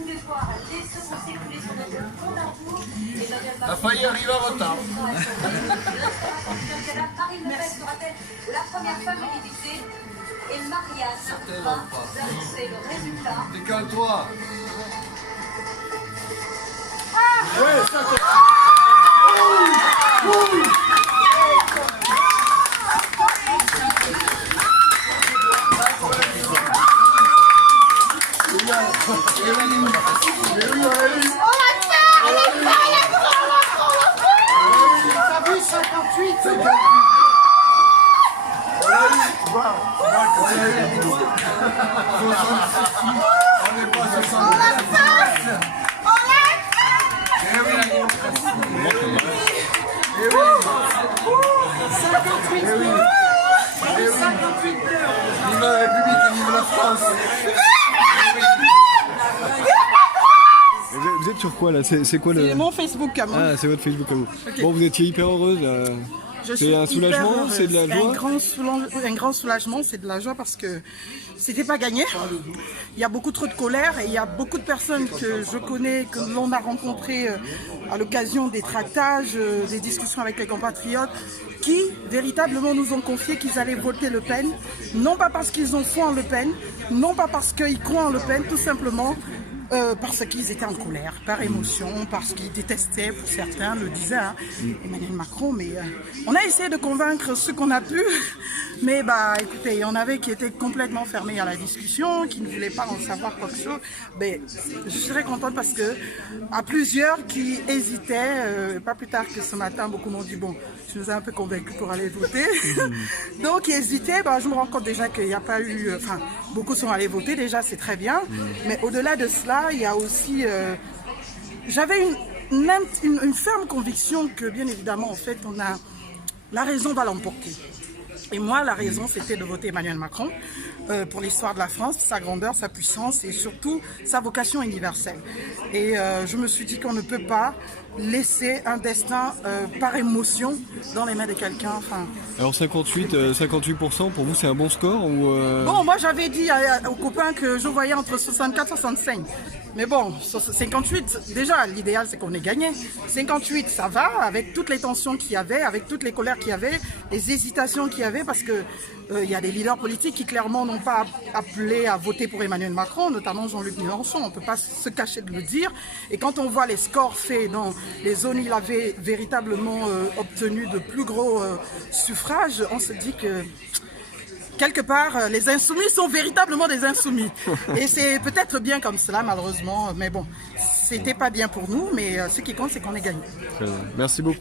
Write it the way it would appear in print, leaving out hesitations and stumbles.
tous les voir les secours s'écouler sur notre compte à rebours. T'as failli arriver en retard. Marine Le Pen sera-t-elle la première femme élisée? Et Marianne va annoncer le résultat. Décale-toi. Ouais, ça T'as vu 58? On n'est pas 60. Vive la République et vive la France. Vous êtes sur quoi là? C'est quoi le... C'est mon Facebook à moi. Ah, c'est votre Facebook à vous. Okay. Bon, vous étiez hyper heureuse. C'est un soulagement, c'est de la joie. Un grand soulagement, c'est de la joie parce que c'était pas gagné. Il y a beaucoup trop de colère et il y a beaucoup de personnes que je connais, que l'on a rencontrées à l'occasion des tractages, des discussions avec les compatriotes, qui véritablement nous ont confié qu'ils allaient voter Le Pen, non pas parce qu'ils ont foi en Le Pen, non pas parce qu'ils croient en Le Pen, tout simplement parce qu'ils étaient en colère, par émotion, parce qu'ils détestaient, pour certains le disaient, hein, Emmanuel Macron. Mais on a essayé de convaincre ceux qu'on a pu, mais bah écoutez, il y en avait qui étaient complètement fermés à la discussion, qui ne voulaient pas en savoir quoi que ce soit. Mais je suis très contente parce que à plusieurs qui hésitaient, pas plus tard que ce matin, beaucoup m'ont dit bon, je nous ai un peu convaincus pour aller voter. Donc ils hésitaient, bah, je me rends compte déjà qu'il n'y a pas eu, enfin beaucoup sont allés voter déjà, c'est très bien, mais au-delà de cela, il y a aussi, j'avais une ferme conviction que bien évidemment en fait la raison va l'emporter. Et moi, la raison, c'était de voter Emmanuel Macron pour l'histoire de la France, sa grandeur, sa puissance et surtout sa vocation universelle. Et je me suis dit qu'on ne peut pas laisser un destin par émotion dans les mains de quelqu'un. Enfin, Alors 58%, pour vous, c'est un bon score ou Bon, moi, j'avais dit aux copains que je voyais entre 64 et 65. Mais bon, 58, déjà, l'idéal, c'est qu'on ait gagné. 58, ça va, avec toutes les tensions qu'il y avait, avec toutes les colères qu'il y avait, les hésitations qu'il y avait, parce que il y a des leaders politiques qui clairement n'ont pas appelé à voter pour Emmanuel Macron, notamment Jean-Luc Mélenchon. On ne peut pas se cacher de le dire. Et quand on voit les scores faits dans les zones où il avait véritablement obtenu de plus gros suffrages, on se dit que quelque part, les insoumis sont véritablement des insoumis. Et c'est peut-être bien comme cela, malheureusement. Mais bon, c'était pas bien pour nous. Mais ce qui compte, c'est qu'on ait gagné. Merci beaucoup.